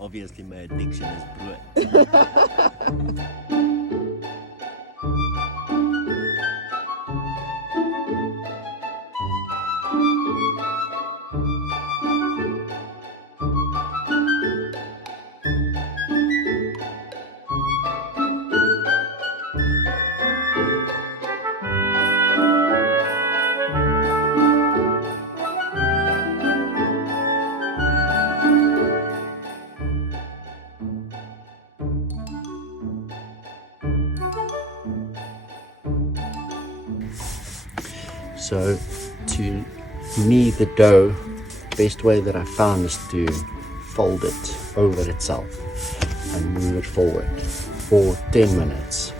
obviously my addiction is brood. So to knead the dough, best way that I found is to fold it over itself and move it forward for 10 minutes.